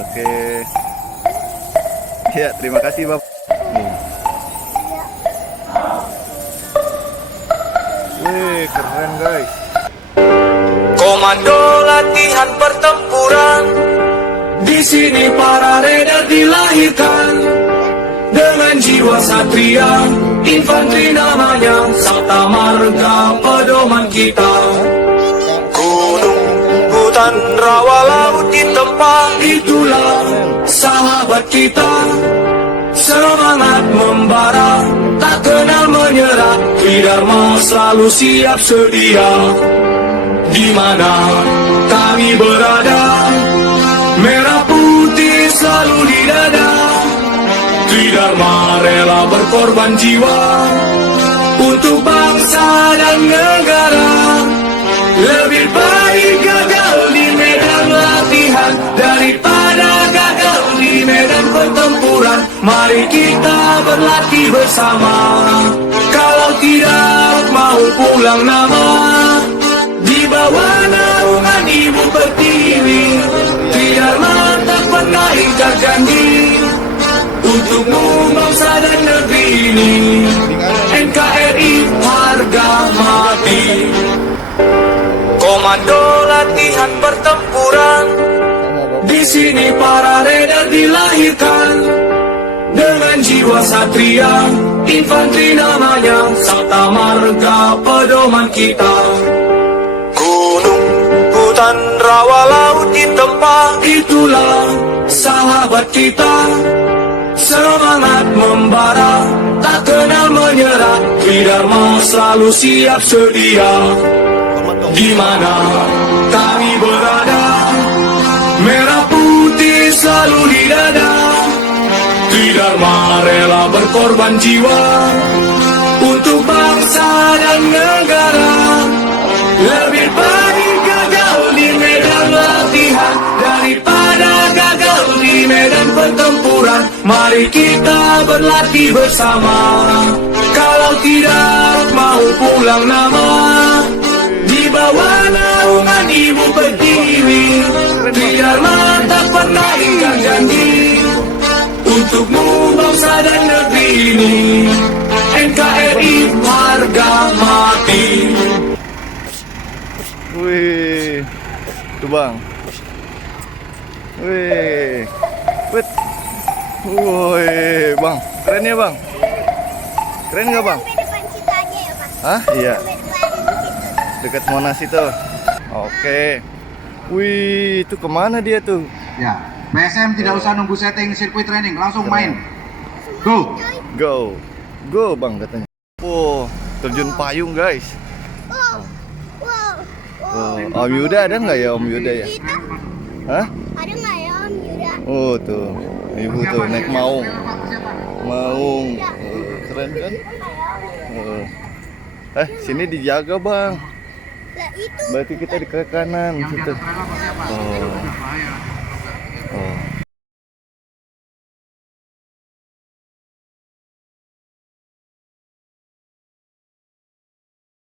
Oke. Ya, terima kasih Bapak. Wih, keren guys. Komando latihan pertempuran. Di sini para raider dilahirkan dengan jiwa satria. Infanteri namanya, Sabta Marga pedoman kita. Gunung, hutan, rawa, laut ditempa, itulah sahabat kita. Semangat membara, tak kenal menyerah. Tridharma selalu siap sedia. Di mana kami berada, merah putih selalu di dada. Tridharma rela berkorban jiwa untuk bangsa dan negara. Lebih baik gagal di medan latihan daripada gagal di medan pertempuran. Mari kita berlatih bersama. Kalau tidak mau pulang nama, di bawah naungan Ibu Pertiwi, Tridharma tak pernah ingkar janji untukmu bangsa dan negeri ini. NKRI harga mati. Komando latihan pertempuran. Di sini para raider dilahirkan dengan jiwa satria. Infanteri namanya, Sabta Marga pedoman kita. Gunung, hutan, rawa, laut ditempa, itulah sahabat kita. Semangat membara, tak kenal menyerah. Tridharma selalu siap sedia. Di mana kami berada, merah putih selalu di dada. Tridharma rela berkorban jiwa untuk bangsa dan negara. Lebih baik gagal di medan latihan daripada gagal di medan pertempuran. Mari kita berlatih bersama. Kalau tidak mau pulang nama, di bawah naungan Ibu Pertiwi, Tridharma tak pernah ingkar janji untukmu bangsa dan negeri ini. NKRI harga mati. Wih, tuh bang. Wih, wih, wih, bang, keren ya bang? Keren nggak bang? Sampai depan situ aja ya Pak. Hah? Iya, Sampai depan situ. dekat Monas itu. Oke. Wih, itu kemana dia tuh? Ya, PSM tidak usah nunggu setting sirkuit training, langsung main. Go. Go, go bang katanya. Oh, terjun payung guys. Wow, wow, wow. Oh, Om Yuda ada nggak ya Om Yuda ya? Kita Hah? ada nggak ya Om Yuda? Oh tuh, ibu tuh naik maung. Maung, keren kan? Sini dijaga bang. Lah itu. Berarti kita di ke kanan situ. Oh.